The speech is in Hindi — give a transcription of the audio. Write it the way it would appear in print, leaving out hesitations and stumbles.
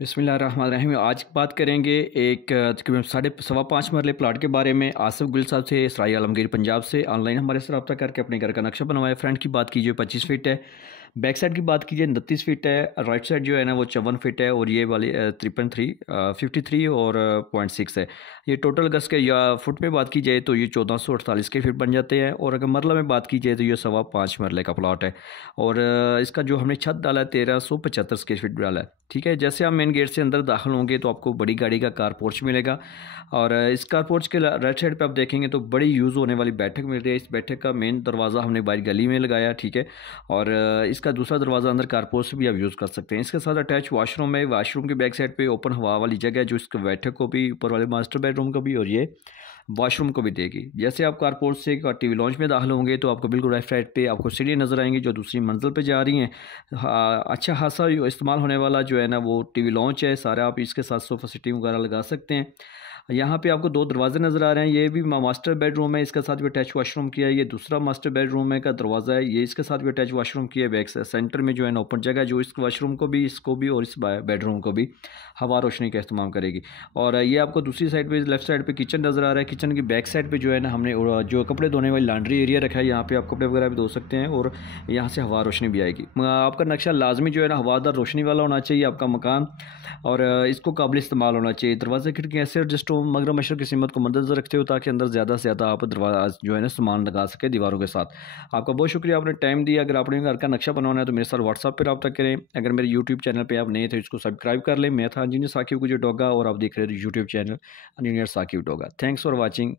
बिस्मिल्लाहिर्रहमानिर्रहीम। आज बात करेंगे एक तकरीबन साढ़े सवा 5 मरले प्लाट के बारे में। आसिफ गुल साहब से, सराय आलमगीर पंजाब से ऑनलाइन हमारे से रब्ता करके अपने घर का नक्शा बनवाया। फ्रंट की बात कीजिए 25 फीट है, बैक साइड की बात कीजिए 29 फीट है, राइट साइड जो है ना वो 54 फीट है और ये वाली 53 और 0.6 है। ये टोटल गज के या फुट में बात की जाए तो ये 1448 के फीट बन जाते हैं। और अगर मरला में बात की जाए तो ये सवा 5 मरले का प्लाट है। और इसका जो हमने छत डाला है 1375 स्क्वायर फीट डाला है। ठीक है, जैसे आप मेन गेट से अंदर दाखिल होंगे तो आपको बड़ी गाड़ी का कार पोर्च मिलेगा। और इस कार पोर्च के राइट साइड पे आप देखेंगे तो बड़ी यूज़ होने वाली बैठक मिल रही है। इस बैठक का मेन दरवाज़ा हमने बाहर गली में लगाया। ठीक है, और इसका दूसरा दरवाज़ा अंदर कार पोर्च से भी आप यूज़ कर सकते हैं। इसके साथ अटैच वॉशरूम है। वॉशरूम के बैक साइड पे ओपन हवा वाली जगह है जो इसके बैठक को भी, ऊपर वाले मास्टर बेडरूम को भी और ये वॉशरूम को भी देगी। जैसे आप कारपोर्ट से टीवी लॉन्च में दाखिल होंगे तो आपको बिल्कुल राइट साइड पे आपको सीढ़ियाँ नज़र आएंगी जो दूसरी मंजिल पे जा रही हैं। अच्छा खासा इस्तेमाल होने वाला जो है ना वो टीवी लॉन्च है। सारा आप इसके साथ सोफ़ा सिटिंग वगैरह लगा सकते हैं। यहाँ पे आपको दो दरवाजे नज़र आ रहे हैं। ये भी मास्टर बेडरूम है, इसके साथ भी अटैच वॉशरूम किया है। ये दूसरा मास्टर बेडरूम है का दरवाज़ा है, ये इसके साथ भी अटैच वॉशरूम किया है। बैक सेंटर में जो है ना ओपन जगह जो इस वॉशरूम को भी, इसको भी और इस बेडरूम को भी हवा रोशनी का इस्तेमाल करेगी। और ये आपको दूसरी साइड पे, लेफ्ट साइड पे किचन नज़र आ रहा है। किचन की बैक साइड पे जो है ना हमने जो कपड़े धोने वाली लॉन्ड्री एरिया रखा है। यहाँ पे आप कपड़े वगैरह भी धो सकते हैं और यहाँ से हवा रोशनी भी आएगी। आपका नक्शा लाजमी जो है ना हवादार रोशनी वाला होना चाहिए आपका मकान, और इसको काबिल इस्तेमाल होना चाहिए। दरवाजे खिड़की ऐसे एडजस्ट हो मगर मशर की सीमत को मद्देनजर रखते हो ताकि अंदर ज़्यादा से ज़्यादा आप दरवाजा जो है ना सामान लगा सके दीवारों के साथ। आपका बहुत शुक्रिया, आपने टाइम दिया। अगर आपने घर का नक्शा बनवाना है तो मेरे साथ व्हाट्सएप पर रब्ता करें। अगर मेरे यूट्यूब चैनल पर आप नए थे इसको सब्सक्राइब कर लें। मैं था इंजीनियर साकिब गुजर डोगा और आप देख रहे थे YouTube channel engineer Saqib Doga. Thanks for watching.